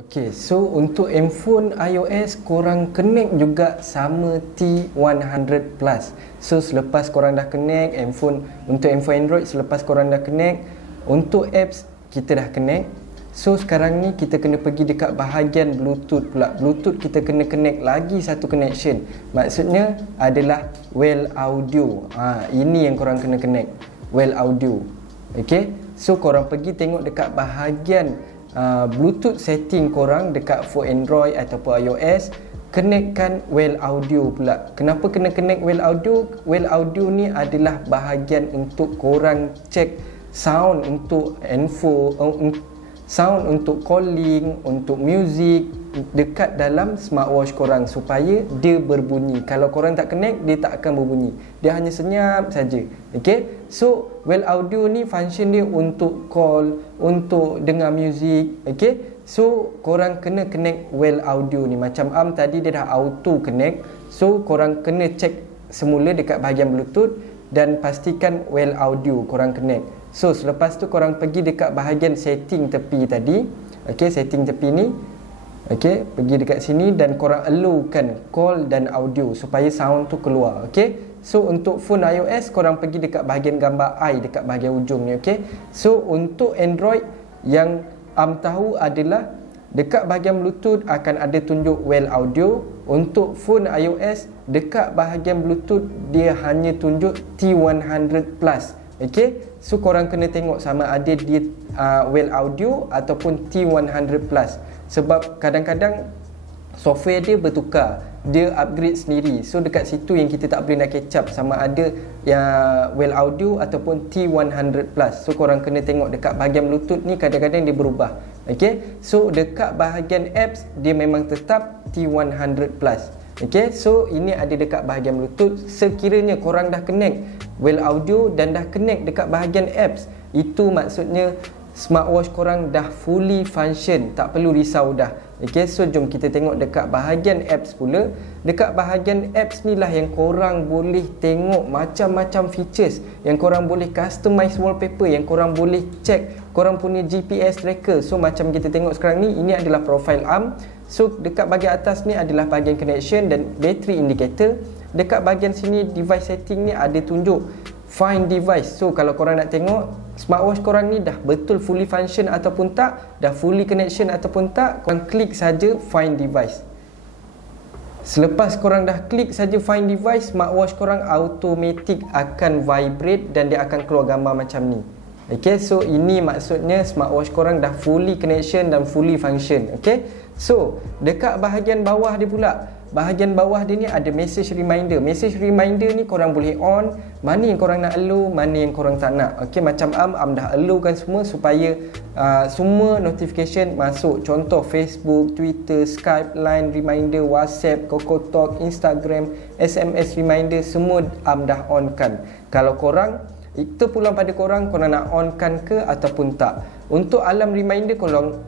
Okay, so untuk handphone iOS korang connect juga sama T100 Plus. So selepas korang dah connect handphone, untuk handphone Android selepas korang dah connect, untuk apps kita dah connect. So sekarang ni kita kena pergi dekat bahagian Bluetooth pula. Bluetooth kita kena connect lagi satu connection. Maksudnya adalah Well Audio. Ini yang korang kena connect, Well Audio. Okay, so korang pergi tengok dekat bahagian Bluetooth setting korang dekat phone Android ataupun iOS, connectkan Well Audio pula. Kenapa kena connect Well Audio? Well Audio ni adalah bahagian untuk korang check sound untuk handphone, sound untuk calling, untuk music dekat dalam smartwatch korang supaya dia berbunyi. Kalau korang tak connect, dia tak akan berbunyi. Dia hanya senyap saja. Okay, so Well Audio ni function dia untuk call, untuk dengar music. Okay, so korang kena connect Well Audio ni. Macam tadi dia dah auto connect, so korang kena check semula dekat bahagian Bluetooth dan pastikan Well Audio korang connect. So selepas tu korang pergi dekat bahagian setting tepi tadi. Okay, setting tepi ni. Okay, pergi dekat sini dan korang allowkan call dan audio supaya sound tu keluar. Okay, so untuk phone iOS korang pergi dekat bahagian gambar eye dekat bahagian ujung ni. Okay, so untuk Android yang tahu adalah dekat bahagian Bluetooth akan ada tunjuk Well Audio. Untuk phone iOS dekat bahagian Bluetooth dia hanya tunjuk T100 Plus. Okay, so korang kena tengok sama ada dia Well Audio ataupun T100 Plus. Sebab kadang-kadang software dia bertukar, dia upgrade sendiri. So dekat situ yang kita tak boleh nak catch up sama ada yang Well Audio ataupun T100 Plus. So korang kena tengok dekat bahagian Bluetooth ni kadang-kadang dia berubah. Okay, so dekat bahagian apps dia memang tetap T100 Plus. Okay, so ini ada dekat bahagian Bluetooth. Sekiranya korang dah connect Well Audio dan dah connect dekat bahagian apps, itu maksudnya smartwatch korang dah fully function, tak perlu risau dah. Okay, so jom kita tengok dekat bahagian apps pula. Dekat bahagian apps ni lah yang korang boleh tengok macam-macam features, yang korang boleh customize wallpaper, yang korang boleh check korang punya GPS tracker. So macam kita tengok sekarang ni, ini adalah profile arm. So dekat bahagian atas ni adalah bahagian connection dan battery indicator. Dekat bahagian sini device setting ni ada tunjuk find device. So kalau korang nak tengok smartwatch korang ni dah betul fully function ataupun tak, dah fully connection ataupun tak, korang klik saja find device. Selepas korang dah klik saja find device, smartwatch korang automatic akan vibrate dan dia akan keluar gambar macam ni. Okay, so ini maksudnya smartwatch korang dah fully connection dan fully function. Okay, so dekat bahagian bawah dia pula, bahagian bawah dia ni ada message reminder. Message reminder ni korang boleh on, mana yang korang nak allow, mana yang korang tak nak. Okay, macam dah allowkan semua supaya semua notification masuk. Contoh Facebook, Twitter, Skype, Line reminder, WhatsApp, KoKoTalk, Instagram, SMS reminder, semua dah on kan. Kalau korang, itu pulang pada korang, korang nak on kan ke ataupun tak. Untuk alarm reminder korang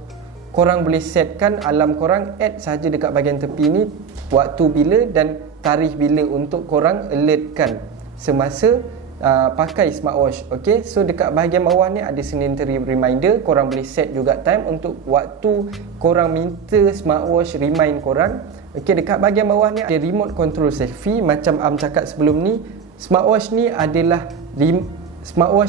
boleh setkan alarm korang, add saja dekat bahagian tepi ni waktu bila dan tarikh bila untuk korang alertkan semasa pakai smartwatch. Okay, so dekat bahagian bawah ni ada sanitary reminder. Korang boleh set juga time untuk waktu korang minta smartwatch remind korang. Okay, dekat bahagian bawah ni ada remote control selfie. Macam cakap sebelum ni, smartwatch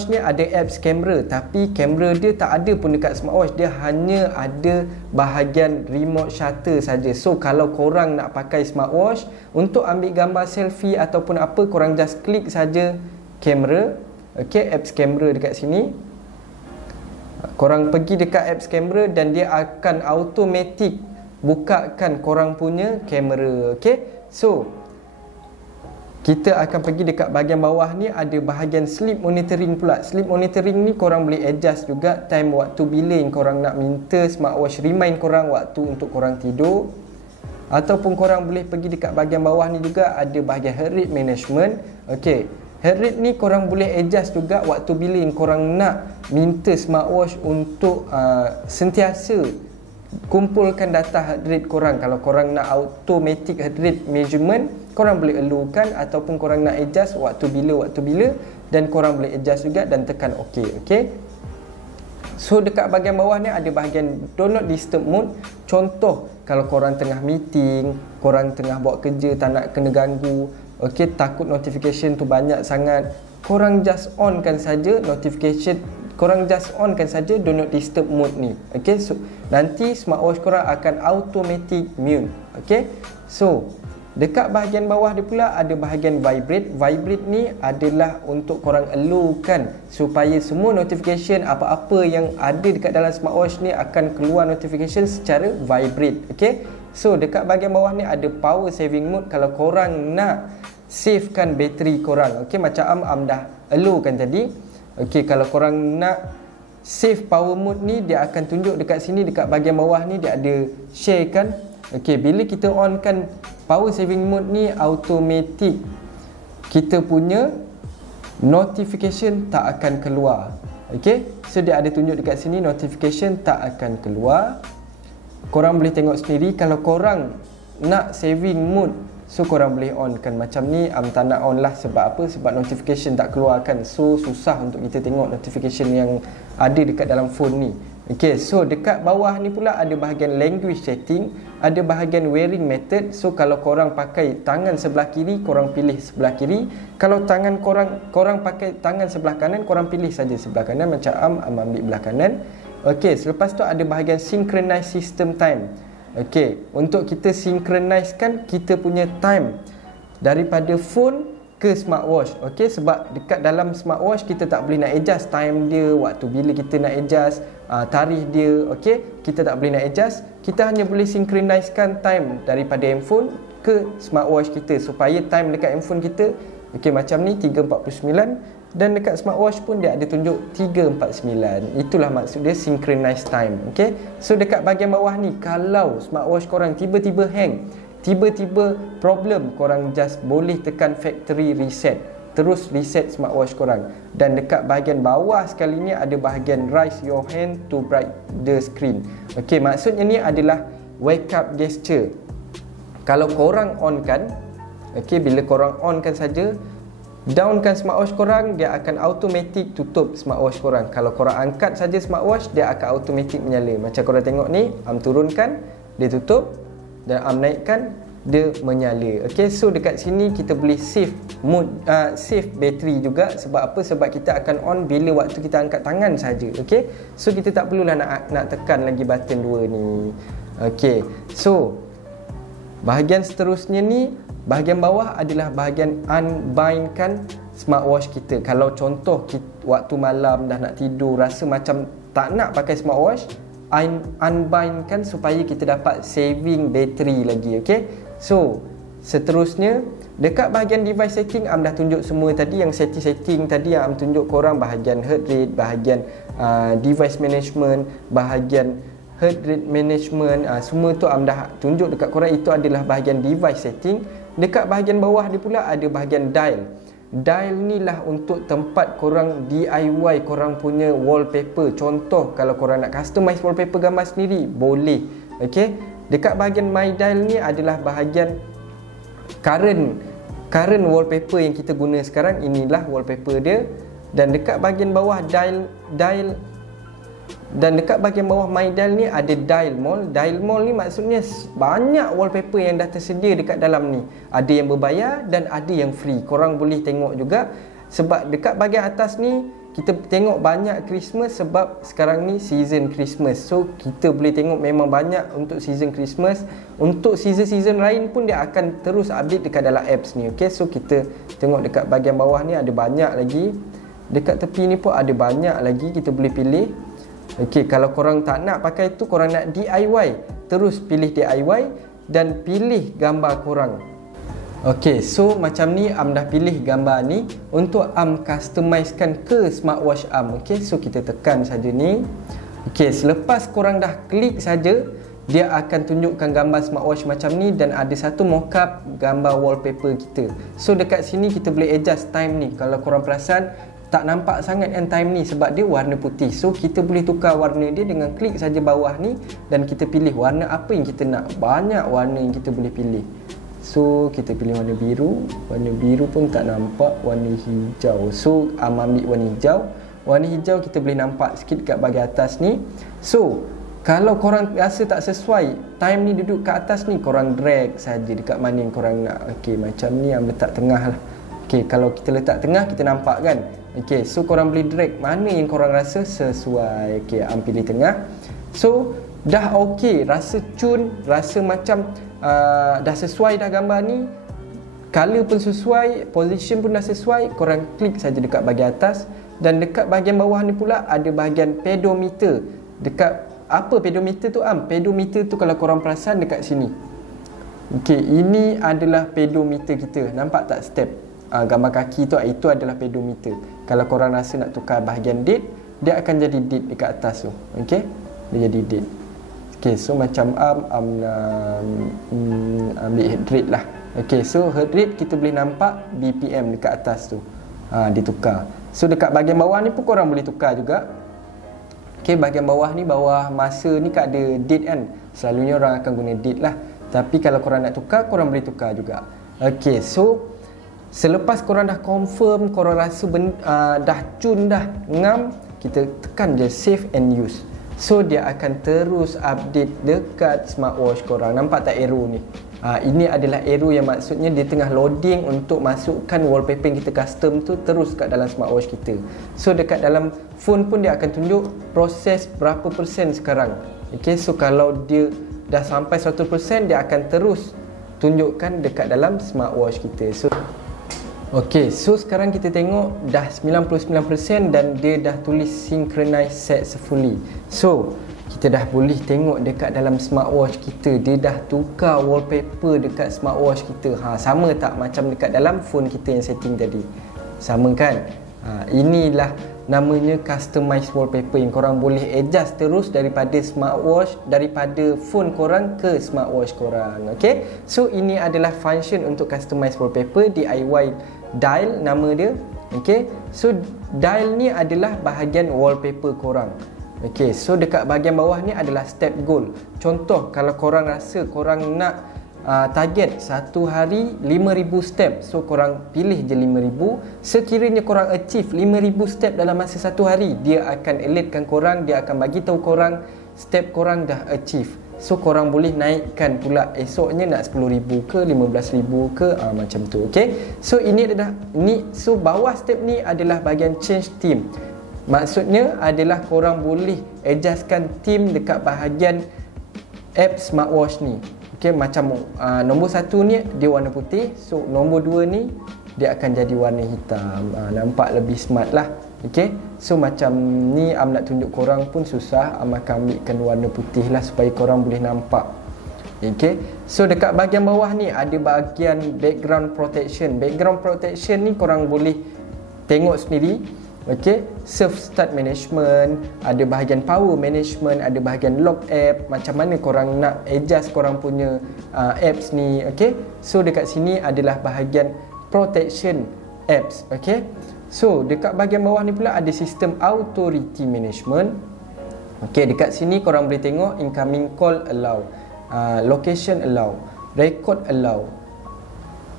ni ada apps kamera, tapi kamera dia tak ada pun dekat smartwatch. Dia hanya ada bahagian remote shutter saja. So kalau korang nak pakai smartwatch untuk ambil gambar selfie ataupun apa, korang just klik saja kamera. Okay, apps kamera dekat sini. Korang pergi dekat apps kamera dan dia akan automatic bukakan korang punya kamera. Okay, so kita akan pergi dekat bahagian bawah ni, ada bahagian sleep monitoring pula. Sleep monitoring ni korang boleh adjust juga time waktu bila yang korang nak minta smartwatch remind korang waktu untuk korang tidur. Ataupun korang boleh pergi dekat bahagian bawah ni juga ada bahagian heart rate management. Okay, heart rate ni korang boleh adjust juga waktu bila yang korang nak minta smartwatch untuk sentiasa kumpulkan data heart rate korang. Kalau korang nak automatic heart rate measurement, korang boleh allowkan, ataupun korang nak adjust waktu bila dan korang boleh adjust juga dan tekan OK. Okay, So dekat bahagian bawah ni ada bahagian do not disturb mode. Contoh kalau korang tengah meeting, korang tengah buat kerja, tak nak kena ganggu, okey, takut notification tu banyak sangat, korang just onkan saja notification, korang just onkan saja do not disturb mode ni. Okey, so nanti smartwatch korang akan automatic mute. Okey, so dekat bahagian bawah dia pula ada bahagian vibrate. Vibrate ni adalah untuk korang allow-kan supaya semua notification apa-apa yang ada dekat dalam smartwatch ni akan keluar notification secara vibrate. Okey, so dekat bahagian bawah ni ada power saving mode. Kalau korang nak savekan bateri korang, okey, macam Am dah allow-kan tadi. Okey, kalau korang nak save power mode ni, dia akan tunjuk dekat sini, dekat bahagian bawah ni dia ada share kan. Okey, bila kita on kan power saving mode ni, automatic kita punya notification tak akan keluar. Okey, so dia ada tunjuk dekat sini notification tak akan keluar. Korang boleh tengok sendiri. Kalau korang nak saving mode, so korang boleh on kan macam ni. Tak nak on lah, sebab apa? Sebab notification tak keluar kan, so susah untuk kita tengok notification yang ada dekat dalam phone ni. Okey, so dekat bawah ni pula ada bahagian language setting, ada bahagian wearing method. So kalau korang pakai tangan sebelah kiri, korang pilih sebelah kiri. Kalau tangan korang pakai tangan sebelah kanan, korang pilih saja sebelah kanan. Macam Am ambil belah kanan. Okey, selepas tu ada bahagian synchronize system time. Okey, untuk kita synchronise-kan kita punya time daripada phone ke smartwatch. Okey, sebab dekat dalam smartwatch kita tak boleh nak adjust time dia, waktu bila kita nak adjust, tarikh dia. Okey, kita tak boleh nak adjust. Kita hanya boleh synchronise-kan time daripada handphone ke smartwatch kita supaya time dekat handphone kita, okey, macam ni 3.49, dan dekat smartwatch pun dia ada tunjuk 3.49. Itulah maksud dia synchronize time. Okey, so dekat bahagian bawah ni, kalau smartwatch korang tiba-tiba hang, tiba-tiba problem, korang just boleh tekan factory reset, terus reset smartwatch korang. Dan dekat bahagian bawah sekali ni ada bahagian raise your hand to bright the screen. Okey, maksudnya ni adalah wake up gesture. Kalau korang on kan, okey, bila korang on kan saja, downkan smartwatch korang, dia akan automatic tutup smartwatch korang. Kalau korang angkat saja smartwatch, dia akan automatic menyala. Macam korang tengok ni, Am turunkan, dia tutup, dan Am naikkan, dia menyala. Okey, so dekat sini kita boleh save mode, save bateri juga. Sebab apa? Sebab kita akan on bila waktu kita angkat tangan saja. Okey, so kita tak perlulah nak tekan lagi button 2 ni. Okey, so bahagian seterusnya ni, bahagian bawah adalah bahagian unbindkan smartwatch kita. Kalau contoh waktu malam dah nak tidur, rasa macam tak nak pakai smartwatch, unbindkan supaya kita dapat saving bateri lagi. Okey, so seterusnya dekat bahagian device setting, Am dah tunjuk semua tadi. Yang setting-setting tadi yang Am tunjuk korang, bahagian heart rate, bahagian device management, bahagian heart rate management, semua tu Am dah tunjuk dekat korang. Itu adalah bahagian device setting. Dekat bahagian bawah dia pula ada bahagian dial. Dial ni lah untuk tempat korang DIY korang punya wallpaper. Contoh kalau korang nak customize wallpaper gambar sendiri, boleh. Okey, dekat bahagian my dial ni adalah bahagian current wallpaper yang kita guna sekarang. Inilah wallpaper dia. Dan dekat bahagian bawah dial, dan dekat bahagian bawah my dial ni ada dial mall. Dial mall ni maksudnya banyak wallpaper yang dah tersedia dekat dalam ni. Ada yang berbayar dan ada yang free. Korang boleh tengok juga. Sebab dekat bahagian atas ni kita tengok banyak Christmas, sebab sekarang ni season Christmas. So kita boleh tengok memang banyak untuk season Christmas. Untuk season-season lain pun dia akan terus update dekat dalam apps ni. Okay, so kita tengok dekat bahagian bawah ni ada banyak lagi. Dekat tepi ni pun ada banyak lagi kita boleh pilih. Okey, kalau korang tak nak pakai tu, korang nak DIY, terus pilih DIY dan pilih gambar korang. Okey, so macam ni Am dah pilih gambar ni untuk Am customizekan ke smartwatch Am. Okey, so kita tekan saja ni. Okey, selepas korang dah klik saja, dia akan tunjukkan gambar smartwatch macam ni dan ada satu mockup gambar wallpaper kita. So dekat sini kita boleh adjust time ni. Kalau korang perasan, tak nampak sangat kan time ni sebab dia warna putih. So kita boleh tukar warna dia dengan klik saja bawah ni dan kita pilih warna apa yang kita nak. Banyak warna yang kita boleh pilih. So kita pilih warna biru. Warna biru pun tak nampak. Warna hijau. So Am ambil warna hijau. Warna hijau kita boleh nampak sikit kat bahagian atas ni. So kalau korang rasa tak sesuai, time ni duduk kat atas ni, korang drag saja dekat mana yang korang nak. Okey, macam ni yang letak tengah lah. Okey, kalau kita letak tengah kita nampak kan. Okey, so korang boleh drag mana yang korang rasa sesuai. Okey, pilih tengah. So dah okey, rasa cun, rasa macam dah sesuai dah gambar ni. Color pun sesuai, position pun dah sesuai. Korang klik saja dekat bahagian atas. Dan dekat bahagian bawah ni pula ada bahagian pedometer. Dekat apa pedometer tu Pedometer tu kalau korang perasan dekat sini. Okey, ini adalah pedometer kita. Nampak tak step? Gambar kaki tu, itu adalah pedometer. Kalau korang rasa nak tukar bahagian date, dia akan jadi date dekat atas tu. Okey, dia jadi date. Okey, so macam ambil heart rate lah. Okey, so heart rate kita boleh nampak BPM dekat atas tu. Ditukar. So dekat bahagian bawah ni pun korang boleh tukar juga. Okey, bahagian bawah ni, bawah masa ni kan ada date kan. Selalunya orang akan guna date lah. Tapi kalau korang nak tukar, korang boleh tukar juga. Okey, so selepas korang dah confirm, korang rasa dah cun dah, ngam, kita tekan je save and use. So dia akan terus update dekat smartwatch korang. Nampak tak arrow ni? Ini adalah arrow yang maksudnya dia tengah loading untuk masukkan wallpaper yang kita custom tu terus kat dalam smartwatch kita. So dekat dalam phone pun dia akan tunjuk proses berapa persen sekarang. Okay, so kalau dia dah sampai 100%, dia akan terus tunjukkan dekat dalam smartwatch kita. So okay, so sekarang kita tengok dah 99% dan dia dah tulis synchronize set fully. So kita dah boleh tengok dekat dalam smartwatch kita, dia dah tukar wallpaper dekat smartwatch kita. Sama tak macam dekat dalam phone kita yang setting tadi? Sama kan? Inilah namanya customize wallpaper yang korang boleh adjust terus daripada smartwatch, daripada phone korang ke smartwatch korang. Okay, so ini adalah function untuk customize wallpaper, DIY dial nama dia. Okay, so dial ni adalah bahagian wallpaper korang. Okay, so dekat bahagian bawah ni adalah step goal. Contoh kalau korang rasa korang nak target satu hari 5,000 step, so korang pilih je 5,000. Sekiranya korang achieve 5,000 step dalam masa satu hari, dia akan alertkan korang, dia akan bagi tahu korang step korang dah achieve. So korang boleh naikkan pula esoknya nak 10,000 ke 15,000 ke, macam tu. Okay, so ini adalah so bawah step ni adalah bahagian change theme. Maksudnya adalah korang boleh adjustkan theme dekat bahagian app smartwatch ni. Okay, macam nombor 1 ni dia warna putih, so nombor 2 ni dia akan jadi warna hitam. Nampak lebih smart lah. Okay, so macam ni nak tunjuk korang pun susah, akan ambilkan warna putih lah supaya korang boleh nampak. Okay, so dekat bahagian bawah ni ada bahagian background protection. Background protection ni korang boleh tengok sendiri. Okay, surf start management, ada bahagian power management, ada bahagian lock app, macam mana korang nak adjust korang punya apps ni. Okay, so dekat sini adalah bahagian protection apps. Okay, so dekat bahagian bawah ni pula ada sistem authority management. Okay, dekat sini korang boleh tengok incoming call allow, location allow, record allow,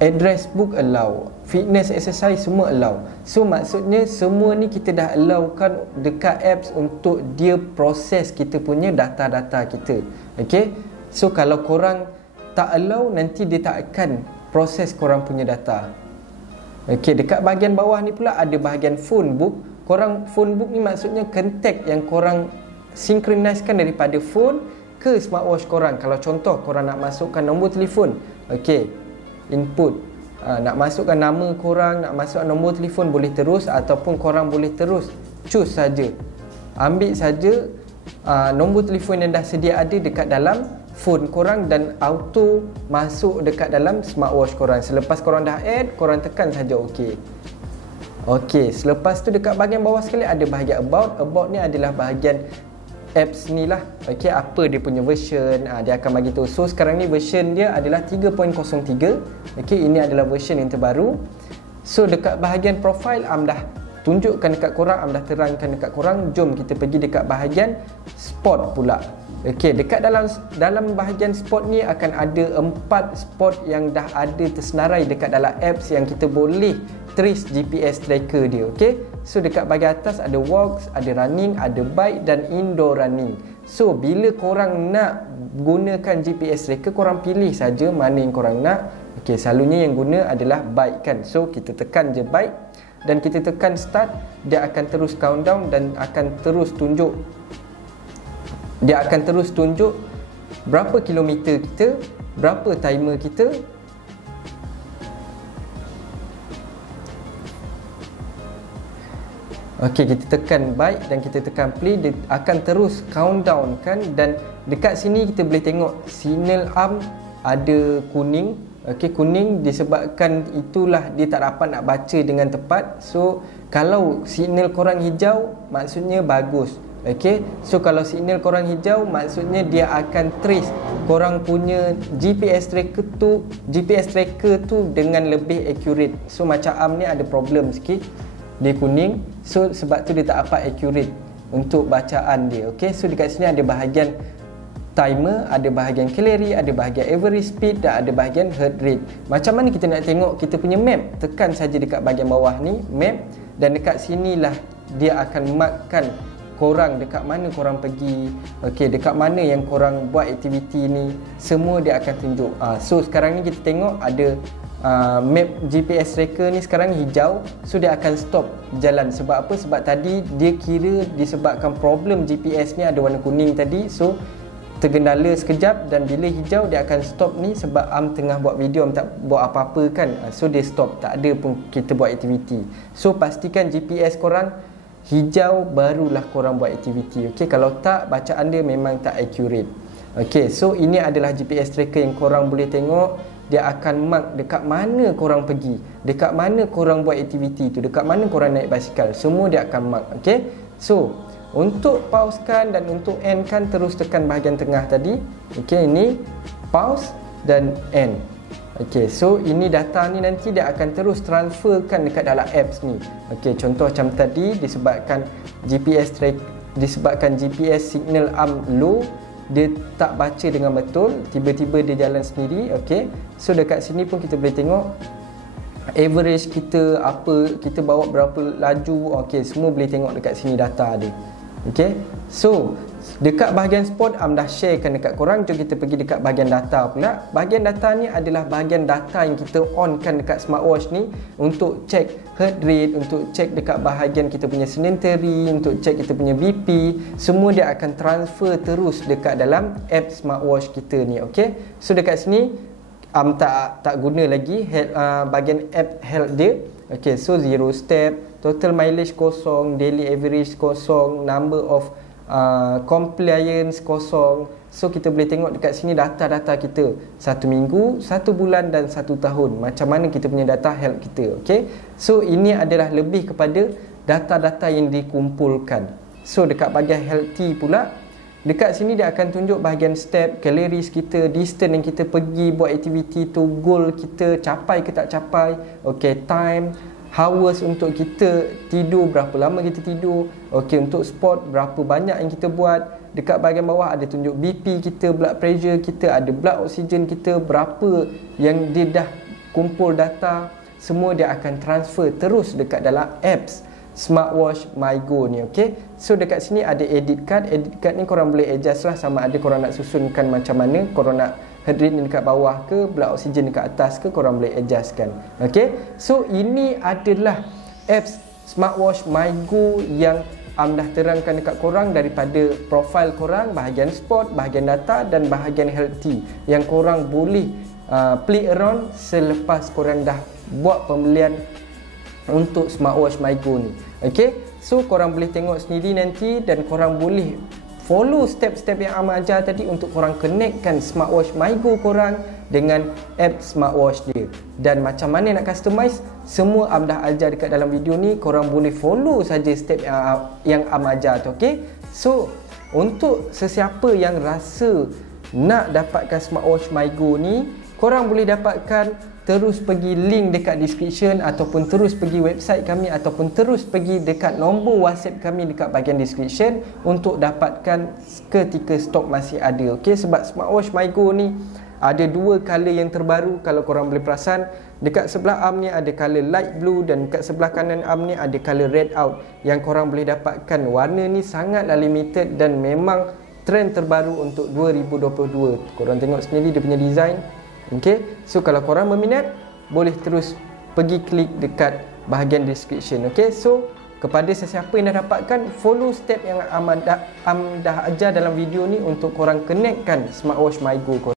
address book allow, fitness exercise semua allow. So maksudnya semua ni kita dah allowkan dekat apps untuk dia proses kita punya data-data kita. Okay, so kalau korang tak allow, nanti dia tak akan proses korang punya data. Okay, dekat bahagian bawah ni pula ada bahagian phone book. Korang phone book ni maksudnya kontak yang korang synchronizkan daripada phone ke smartwatch korang. Kalau contoh korang nak masukkan nombor telefon, okay, input, nak masukkan nama korang, nak masukkan nombor telefon boleh terus, ataupun korang boleh terus choose saja, ambil saja nombor telefon yang dah sedia ada dekat dalam phone korang dan auto masuk dekat dalam smartwatch korang. Selepas korang dah add, korang tekan saja OK. OK, selepas tu dekat bahagian bawah sekali ada bahagian about. About ni adalah bahagian apps ni lah. Okay, apa dia punya version, dia akan bagi tahu. So sekarang ni version dia adalah 3.03. Okay, ini adalah version yang terbaru. So dekat bahagian profile dah tunjukkan dekat korang, dah terangkan dekat korang. Jom kita pergi dekat bahagian spot pula. Okay, dekat dalam bahagian spot ni akan ada 4 spot yang dah ada tersenarai dekat dalam apps yang kita boleh trace GPS tracker dia. Okay, So dekat bahagian atas ada walks, ada running, ada bike dan indoor running. So bila korang nak gunakan GPS tracker, korang pilih saja mana yang korang nak. Okey, selalunya yang guna adalah bike kan. So kita tekan je bike dan kita tekan start, dia akan terus countdown dan akan terus tunjuk, dia akan terus tunjuk berapa kilometer kita, berapa timer kita. Okey, kita tekan bike dan kita tekan play, dia akan terus countdown kan. Dan dekat sini kita boleh tengok signal arm ada kuning. Okey, kuning disebabkan itulah dia tak dapat nak baca dengan tepat. So kalau signal korang hijau maksudnya bagus. Okey, so kalau signal korang hijau maksudnya dia akan trace korang punya GPS tracker tu dengan lebih accurate. So macam arm ni ada problem sikit, dia kuning, so sebab tu dia tak dapat accurate untuk bacaan dia. Okey, so dekat sini ada bahagian timer, ada bahagian kalori, ada bahagian average speed dan ada bahagian heart rate. Macam mana kita nak tengok kita punya map? Tekan saja dekat bahagian bawah ni, map, dan dekat sinilah dia akan markkan korang dekat mana korang pergi. Okey, dekat mana yang korang buat aktiviti ni, semua dia akan tunjuk. So sekarang ni kita tengok ada map GPS tracker ni sekarang hijau, so dia akan stop jalan. Sebab apa? Sebab tadi dia kira disebabkan problem GPS ni ada warna kuning tadi, so tergendala sekejap, dan bila hijau dia akan stop ni sebab Am tengah buat video, Am tak buat apa-apa kan. So dia stop, tak ada pun kita buat aktiviti. So pastikan GPS korang hijau barulah korang buat aktiviti. Okey, kalau tak bacaan dia memang tak accurate. Okey, so ini adalah GPS tracker yang korang boleh tengok. Dia akan mark dekat mana korang pergi, dekat mana korang buat aktiviti tu, dekat mana korang naik basikal, semua dia akan mark. Okey, so untuk pausekan dan untuk end kan terus tekan bahagian tengah tadi. Okey, ini pause dan end. Okey, so ini data ni nanti dia akan terus transferkan dekat dalam apps ni. Okey, contoh macam tadi disebabkan GPS signal arm low, dia tak baca dengan betul, tiba-tiba dia jalan sendiri. Okey, so dekat sini pun kita boleh tengok average kita apa, kita bawa berapa laju. Okey, semua boleh tengok dekat sini data dia. Okey, so dekat bahagian sport Am dah sharekan dekat korang. Jom kita pergi dekat bahagian data pula. Bahagian data ni adalah bahagian data yang kita on kan dekat smartwatch ni untuk check heart rate, untuk check dekat bahagian kita punya sedentary, untuk check kita punya BP. Semua dia akan transfer terus dekat dalam app smartwatch kita ni. Okey, so dekat sini Am tak guna lagi bahagian app health dia. Okey, so 0 step, total mileage kosong, daily average kosong, number of compliance kosong. So kita boleh tengok dekat sini data-data kita 1 minggu, 1 bulan dan 1 tahun. Macam mana kita punya data health kita. Okey, so ini adalah lebih kepada data-data yang dikumpulkan. So dekat bahagian healthy pula, dekat sini dia akan tunjuk bahagian step, calories kita, distance yang kita pergi buat aktiviti tu, goal kita capai ke tak capai. Okey, time, hours untuk kita tidur, berapa lama kita tidur. Okey, untuk sport berapa banyak yang kita buat. Dekat bahagian bawah ada tunjuk BP kita, blood pressure kita, ada blood oxygen kita, berapa yang dia dah kumpul data. Semua dia akan transfer terus dekat dalam apps smartwatch MyGo ni. Okey, so dekat sini ada edit card. Edit card ni korang boleh adjust lah, sama ada korang nak susunkan macam mana, korang nak heart rate ni dekat bawah ke, blood oxygen dekat atas ke, korang boleh adjustkan. Okey, so ini adalah apps smartwatch MyGo yang Am dah terangkan dekat korang daripada profil korang, bahagian sport, bahagian data dan bahagian healthy yang korang boleh play around selepas korang dah buat pembelian untuk smartwatch MyGo ni. Okey, so korang boleh tengok sendiri nanti dan korang boleh follow step-step yang Am ajar tadi untuk korang connectkan smartwatch MyGo korang dengan app smartwatch dia. Dan macam mana nak customize, semua Am dah ajar dekat dalam video ni. Korang boleh follow saja step yang Am ajar tu. Okey, so untuk sesiapa yang rasa nak dapatkan smartwatch MyGo ni, korang boleh dapatkan terus pergi link dekat description, ataupun terus pergi website kami, ataupun terus pergi dekat nombor WhatsApp kami dekat bahagian description untuk dapatkan ketika stok masih ada. Okey, sebab smartwatch MyGo ni Ada dua color yang terbaru kalau korang boleh perasan. Dekat sebelah arm ni ada color light blue dan dekat sebelah kanan arm ni ada color red out. Yang korang boleh dapatkan warna ni sangatlah limited dan memang trend terbaru untuk 2022. Korang tengok sendiri dia punya design. Okay, so kalau korang berminat, boleh terus pergi klik dekat bahagian description. Okay, so kepada sesiapa yang dah dapatkan, follow step yang Am dah ajar dalam video ni untuk korang connectkan smartwatch MyGo korang.